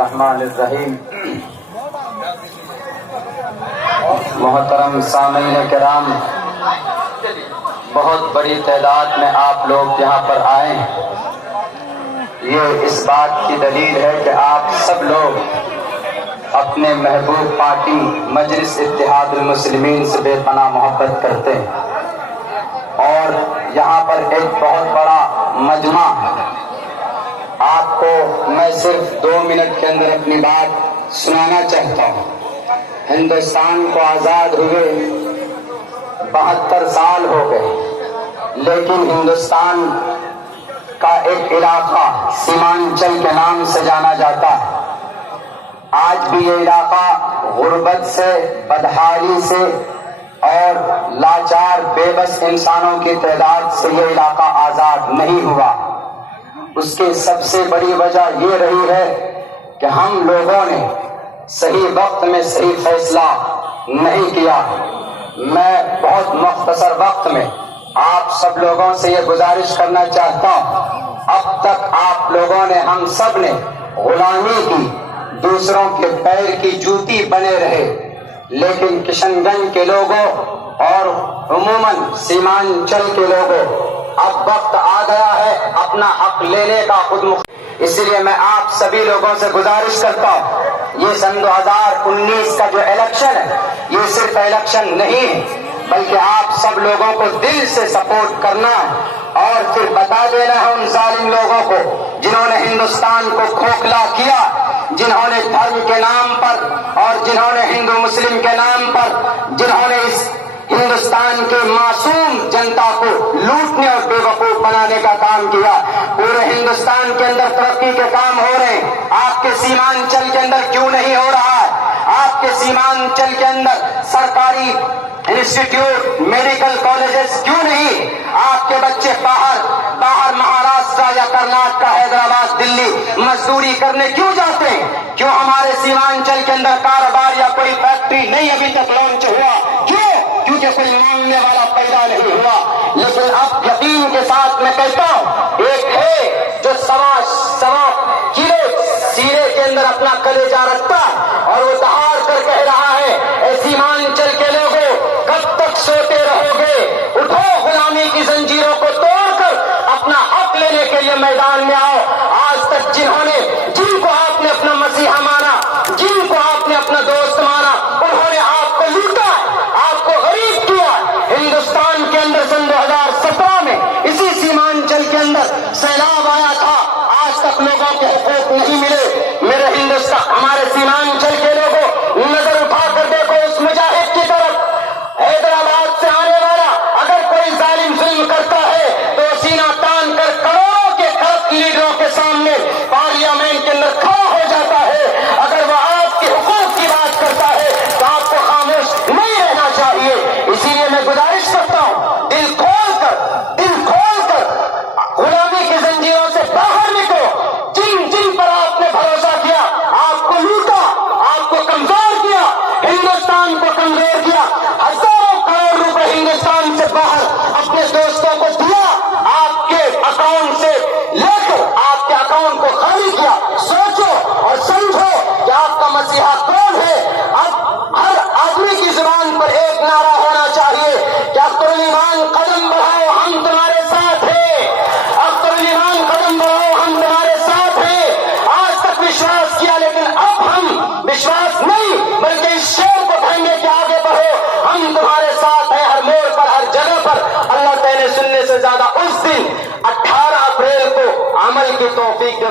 الرحمن الرحیم۔ محترم سامعین کرام، بہت بڑی تعداد میں آپ لوگ یہاں پر آئے ہیں، یہ اس بات کی دلیل ہے کہ آپ سب لوگ اپنے محبوب پارٹی مجلس اتحاد المسلمین سے بے پناہ محبت کرتے ہیں، اور یہاں پر ایک بہت بڑا مجمع۔ آپ کو میں صرف 2 منٹ کے اندر اپنی بات سنانا چاہتا ہوں۔ ہندوستان کو آزاد ہوئے 72 سال ہو گئے، لیکن ہندوستان کا ایک علاقہ سیمانچل کے نام سے جانا جاتا ہے۔ آج بھی یہ علاقہ غربت سے، بدحالی سے اور لاچار بے بس انسانوں کی تعداد سے یہ علاقہ آزاد نہیں ہوا۔ اس کی سب سے بڑی وجہ یہ رہی ہے کہ ہم لوگوں نے صحیح وقت میں صحیح فیصلہ نہیں کیا۔ میں بہت مختصر وقت میں آپ سب لوگوں سے یہ گزارش کرنا چاہتا ہوں، اب تک آپ لوگوں نے، ہم سب نے غلامی کی، دوسروں کے پیر کی جوتی بنے رہے، لیکن کشن گنج کے لوگوں اور عموماً سیمانچل کے لوگوں، اب وقت آ گیا ہے اپنا حق لینے کا خود مختار۔ اس لیے میں آپ سبھی لوگوں سے گزارش کرتا ہوں، یہ سن 2019 کا جو الیکشن ہے، یہ صرف الیکشن نہیں ہے، بلکہ آپ سب لوگوں کو دل سے سپورٹ کرنا ہے اور پھر بتا دینا ہے ان ظالم لوگوں کو جنہوں نے ہندوستان کو کھوکھلا کیا، جنہوں نے دھرم کے نام پر اور جنہوں نے ہندو مسلم کے نام پر، جنہوں نے اس ہندوستان کے معصوم جنتا کو لوٹنے اور بے وقوف بنانے کا کام کیا۔ پورے ہندوستان کے اندر ترقی کے کام ہو رہے ہیں، آپ کے سیمانچل کے اندر کیوں نہیں ہو رہا ہے؟ آپ کے سیمانچل کے اندر سرکاری انسٹیٹیوٹ، میڈیکل کالجز کیوں نہیں؟ آپ کے بچے باہر مہاراشٹر یا کرناٹک، حیدرآباد، دلی مزدوری کرنے کیوں جاتے ہیں؟ کیوں ہمارے سیمانچل کے اندر کاروبار یا کوئی فیکٹری نہیں ابھی تک لانچ ہوا؟ کیوں؟ کیونکہ کوئی مانگنے والا پیدا نہیں ہوا۔ لیکن اب یقین کے ساتھ میں کہتا ہوں، ایک ہے جو سوا کلو سیرے کے اندر اپنا کلیجہ رکھتا اور وہ دہاڑ کر کہہ رہا ہے، اے سیمانچل کے لوگوں، کب تک سوتے رہو گے؟ اٹھو، غلامی کی زنجیروں کو توڑ کر اپنا حق لینے کے لیے میدان میں آؤ۔ آج تک جن کو آپ نے اپنا مسیحا مانا، جن کو آپ نے اپنا دوست مانا، انہوں نے آپ کو لوٹا، آپ کو غریب کیا۔ ہندوستان کے اندر سن 2017 میں اسی سیمانچل کے اندر سیلاب آیا تھا، آج تک لوگوں کے حقوق نہیں ملے۔ میرے ہمارے سیمانچل کے لوگوں، نظر اٹھا کر دیکھو اس مجاہد کی طرف، حیدرآباد سے آنے والا اگر کوئی ظالم ظلم کرتا ہے تو سینہ تان کر کروڑوں کے کرپٹ لیڈروں کے سامنے پارلیمنٹ کے اندر کھڑا ہو جاتا ہے۔ اگر وہ آپ کے حقوق کی بات کرتا ہے تو آپ کو خاموش نہیں رہنا چاہیے۔ اسی لیے میں گزارش کرتا ہوں، دل کھول کر غلامی کی زنجیروں سے باہر نکلو۔ جن پر آپ نے بھروسہ کیا، آپ کو لوٹا، آپ کو کمزور کیا، ہندوستان کو کمزور کیا، ہزاروں کروڑ روپے ہندوستان سے باہر اپنے دوستوں کو دیا، آپ کے اکاؤنٹ سے لے کر آپ کے اکاؤنٹ کو خالی کیا۔ سوچو اور سمجھو کہ آپ کا مسیحا کون ہے۔ اب ہر آدمی کی زبان پر ایک نعرہ ہونا چاہیے کہ اخترالایمان قدم بڑھاؤ، ہم تمہارے ساتھ ہیں، اخترالایمان قدم بڑھاؤ، ہم تمہارے ساتھ ہیں۔ آج تک وشواس کیا، لیکن اب ہم وشواس نہیں بلکہ اس شعر کو کہنگے کہ آگے بڑھو، ہم تمہارے ساتھ ہیں، ہر موڑ پر، ہر جگہ پر۔ اللہ تعالی سننے سے زیادہ اس دن 18 اپریل کو عمل کی توفیق دے۔